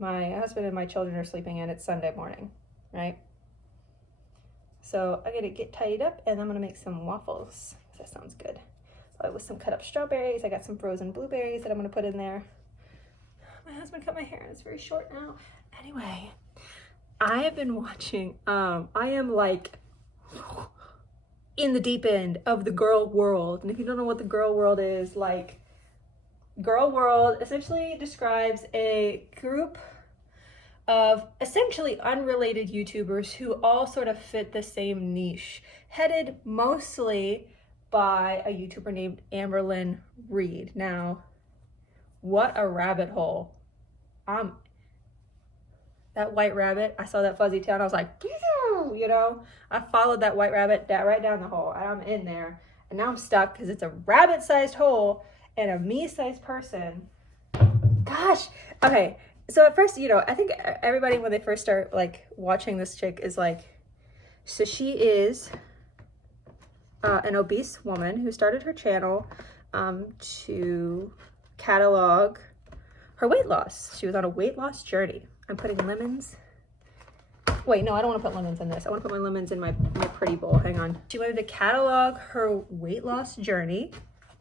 my husband and my children are sleeping in. It's Sunday morning, right? So I gotta get tidied up and I'm gonna make some waffles. That sounds good. With some cut up strawberries. I got some frozen blueberries that I'm gonna put in there. My husband cut my hair and it's very short now. Anyway, I have been watching, I am like in the deep end of the girl world. And if you don't know what the girl world is, like, girl world essentially describes a group of essentially unrelated YouTubers who all sort of fit the same niche, headed mostly by a YouTuber named Amberlynn Reid. Now, what a rabbit hole. That white rabbit, I saw that fuzzy tail and I was like, you know, I followed that white rabbit right down the hole and I'm in there and now I'm stuck because it's a rabbit-sized hole and a me-sized person. Gosh, okay. So at first, you know, I think everybody when they first start like watching this chick is like, so she is an obese woman who started her channel to catalog her weight loss. She was on a weight loss journey. I'm putting lemons. Wait, no, I don't want to put lemons in this. I want to put my lemons in my pretty bowl. Hang on. She wanted to catalog her weight loss journey.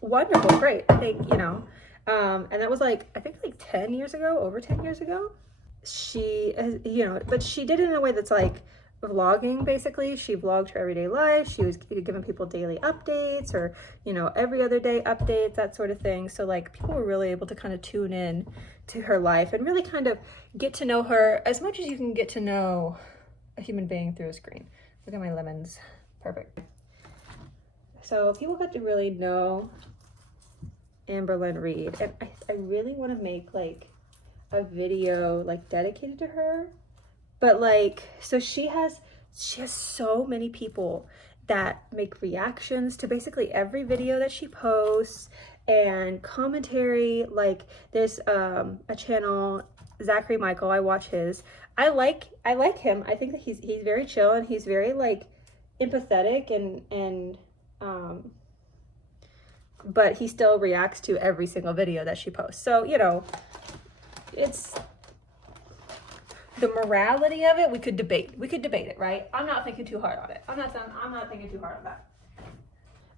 Wonderful, great. I think, you know, and that was like, I think like 10 years ago, over 10 years ago. She, you know, but she did it in a way that's like vlogging, basically. She vlogged her everyday life. She was giving people daily updates or, you know, every other day updates, that sort of thing. So like people were really able to kind of tune in to her life and really kind of get to know her as much as you can get to know a human being through a screen. Look at my lemons. Perfect. So people got to really know Amberlynn Reid, and I really want to make like a video like dedicated to her. But like, so she has so many people that make reactions to basically every video that she posts and commentary. Like there's a channel, Zachary Michael, I watch his. I like him. I think that he's very chill and he's very like empathetic and but he still reacts to every single video that she posts. So, you know, it's the morality of it, we could debate it, right? I'm not thinking too hard on it. I'm not thinking too hard on that.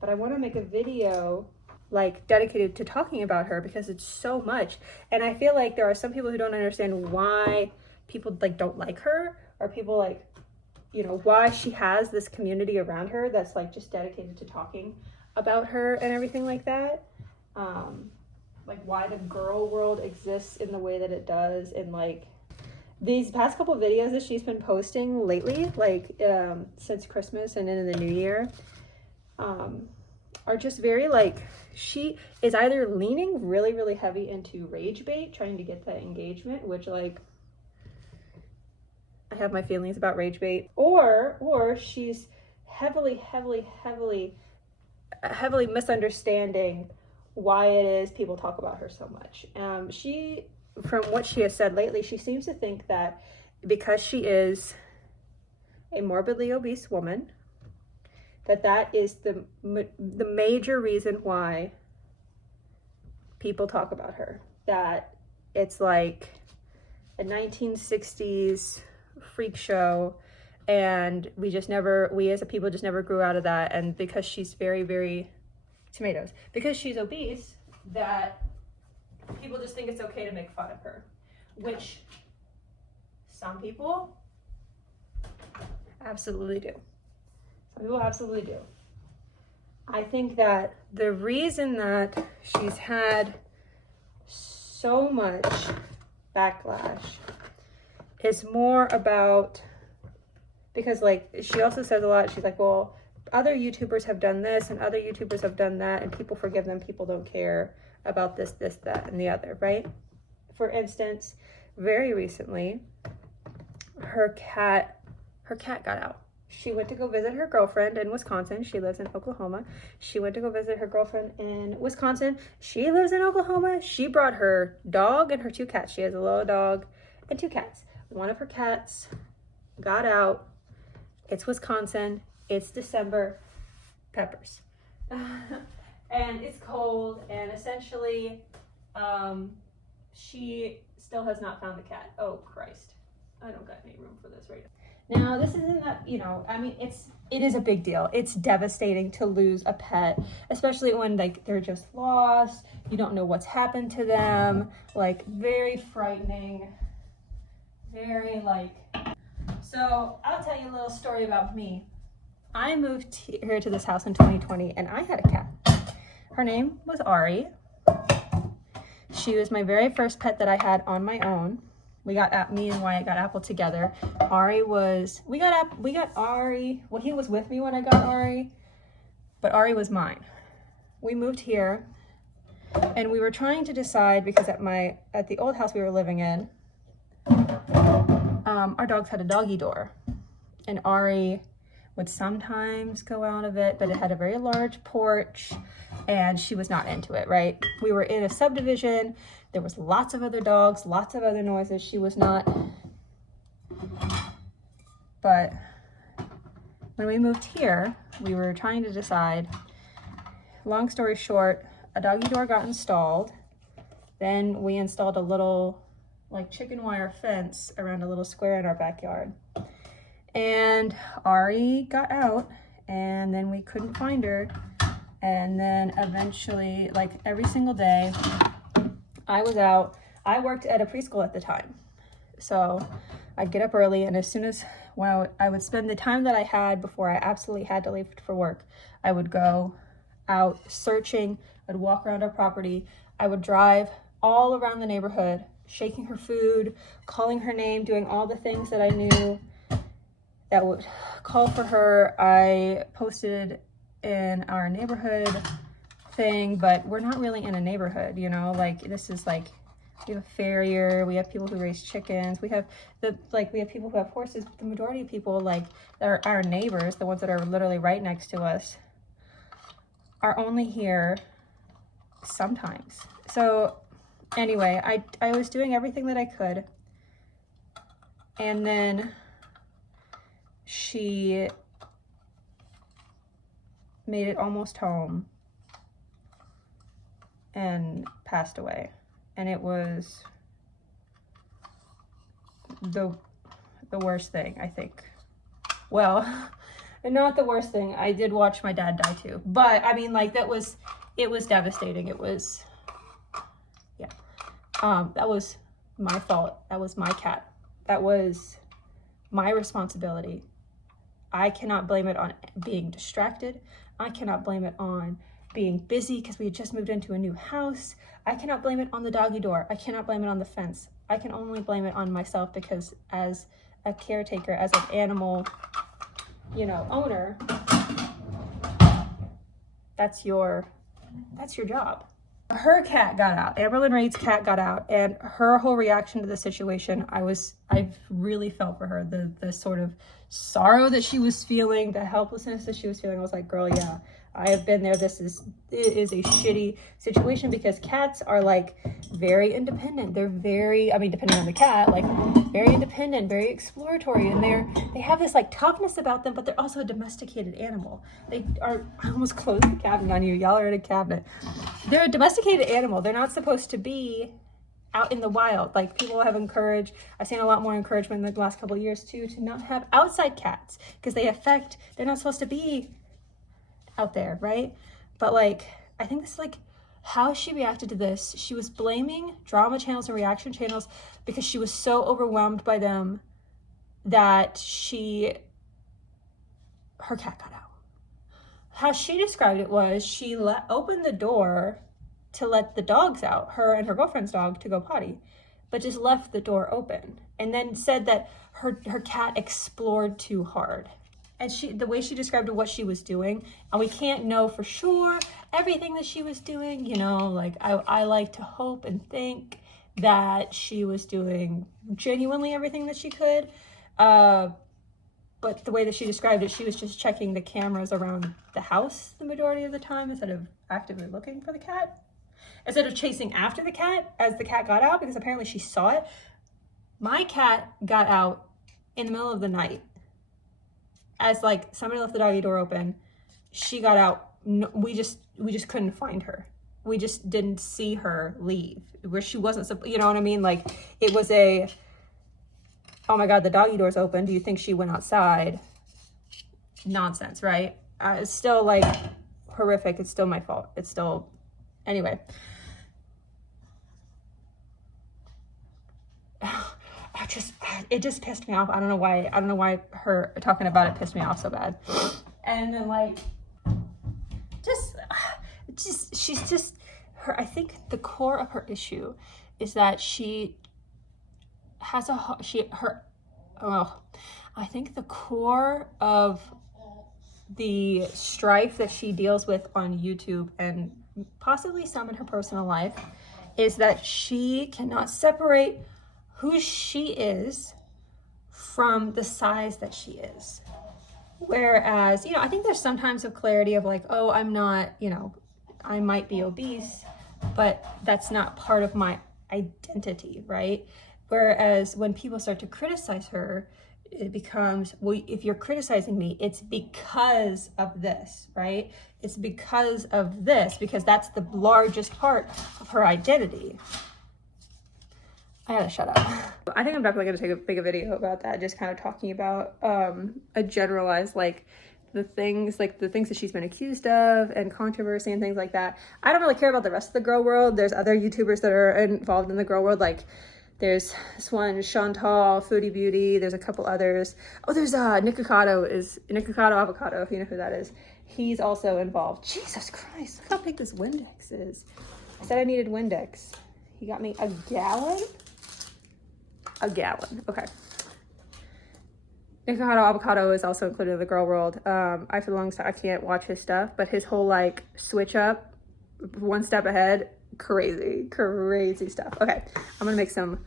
But I want to make a video like dedicated to talking about her because it's so much. And I feel like there are some people who don't understand why people like don't like her, or people like, you know, why she has this community around her that's like just dedicated to talking about her and everything like that. Like why the girl world exists in the way that it does, and like these past couple of videos that she's been posting lately, like since Christmas and into the new year, are just very like, she is either leaning really, really heavy into rage bait, trying to get that engagement, which like, I have my feelings about rage bait, or she's heavily misunderstanding why it is people talk about her so much. She, from what she has said lately, she seems to think that because she is a morbidly obese woman, that is the major reason why people talk about her. That it's like a 1960s freak show, and we as a people just never grew out of that. And because she's very tomatoes, because she's obese, that people just think it's okay to make fun of her, which some people absolutely do. Some people absolutely do. I think that the reason that she's had so much backlash is more about, because like she also says a lot, she's like, well, other YouTubers have done this and other YouTubers have done that and people forgive them, people don't care about this, that, and the other, right? For instance, very recently, her cat got out. She went to go visit her girlfriend in Wisconsin. She lives in Oklahoma. She went to go visit her girlfriend in Wisconsin. She lives in Oklahoma. She brought her dog and her 2 cats. She has a little dog and 2 cats. One of her cats got out. It's Wisconsin. It's December. Peppers. And it's cold, and essentially she still has not found the cat. Oh, Christ. I don't got any room for this right now. Now, this isn't that, you know, I mean, it is a big deal. It's devastating to lose a pet, especially when, like, they're just lost. You don't know what's happened to them. Like, very frightening. Very, like... So, I'll tell you a little story about me. I moved here to this house in 2020, and I had a cat. Her name was Ari. She was my very first pet that I had on my own. Me and Wyatt got Apple together. We got Ari, well, he was with me when I got Ari, but Ari was mine. We moved here, and we were trying to decide, because at the old house we were living in, our dogs had a doggy door, and Ari would sometimes go out of it, but it had a very large porch, and she was not into it, right? We were in a subdivision. There was lots of other dogs, lots of other noises. She was not. But when we moved here, we were trying to decide. Long story short, a doggy door got installed. Then we installed a little, like, chicken wire fence around a little square in our backyard. And Ari got out, and then we couldn't find her. And then eventually, like, every single day, I was out. I worked at a preschool at the time. So I'd get up early, and as soon as I would spend the time that I had before I absolutely had to leave for work, I would go out searching. I'd walk around our property. I would drive all around the neighborhood, shaking her food, calling her name, doing all the things that I knew that would call for her. I posted in our neighborhood thing, but we're not really in a neighborhood, you know, like, this is like, we have a farrier, we have people who raise chickens, we have people who have horses. The majority of people, like, that are our neighbors, the ones that are literally right next to us, are only here sometimes. So anyway, I was doing everything that I could, and then she made it almost home and passed away. And it was the worst thing, I think. Well, not the worst thing. I did watch my dad die too. But I mean, like, it was devastating. It was, yeah. That was my fault. That was my cat. That was my responsibility. I cannot blame it on being distracted. I cannot blame it on being busy because we had just moved into a new house. I cannot blame it on the doggy door. I cannot blame it on the fence. I can only blame it on myself, because as a caretaker, as an animal, you know, owner, that's your job. Her cat got out. Amberlynn Reid's cat got out, and her whole reaction to the situation, I really felt for her. The sort of sorrow that she was feeling, the helplessness that she was feeling. I was like, girl, yeah, I have been there. It is a shitty situation, because cats are, like, very independent. They're very, I mean, depending on the cat, like, very independent, very exploratory, and they have this, like, toughness about them, but they're also a domesticated animal. I almost closed the cabinet on you. Y'all are in a cabinet. They're a domesticated animal. They're not supposed to be out in the wild. Like, people have encouraged, I've seen a lot more encouragement in the last couple of years too, to not have outside cats, because they're not supposed to be out there, right? But, like, I think this is, like, how she reacted to this. She was blaming drama channels and reaction channels because she was so overwhelmed by them that her cat got out. How she described it was, she opened the door to let the dogs out, her and her girlfriend's dog, to go potty, but just left the door open, and then said that her cat explored too hard. And the way she described what she was doing, and we can't know for sure everything that she was doing, you know, like, I like to hope and think that she was doing genuinely everything that she could. But the way that she described it, she was just checking the cameras around the house the majority of the time, instead of actively looking for the cat. Instead of chasing after the cat as the cat got out, because apparently she saw it. My cat got out in the middle of the night. As, like, somebody left the doggy door open. She got out. No, we just couldn't find her. we just didn't see her leave, where she wasn't, you know what I mean? Like, it was a, oh my God, the doggy door's open. Do you think she went outside? Nonsense, right? It's still like horrific. It's still my fault. It's still, anyway. It just pissed me off. I don't know why her talking about it pissed me off so bad. And then like, she's just her. I think the core of her issue is that she has I think the core of the strife that she deals with on YouTube and possibly some in her personal life is that she cannot separate who she is from the size that she is. Whereas, you know, I think there's sometimes of clarity of like, oh, I'm not, you know, I might be obese, but that's not part of my identity, right? Whereas when people start to criticize her, it becomes, well, if you're criticizing me, it's because of this, right? It's because of this, because that's the largest part of her identity. I gotta shut up. I think I'm definitely gonna make a video about that, just kind of talking about a generalized, like the things that she's been accused of and controversy and things like that. I don't really care about the rest of the girl world. There's other YouTubers that are involved in the girl world, like there's this one, Chantal, Foodie Beauty. There's a couple others. Oh, there's Nikocado Avocado, if you know who that is. He's also involved. Jesus Christ, look how big this Windex is. I said I needed Windex. He got me a gallon? A gallon, okay. Nikocado Avocado is also included in the girl world. I, for the longest time, I can't watch his stuff, but his whole like switch up, one step ahead, crazy stuff. Okay, I'm gonna make some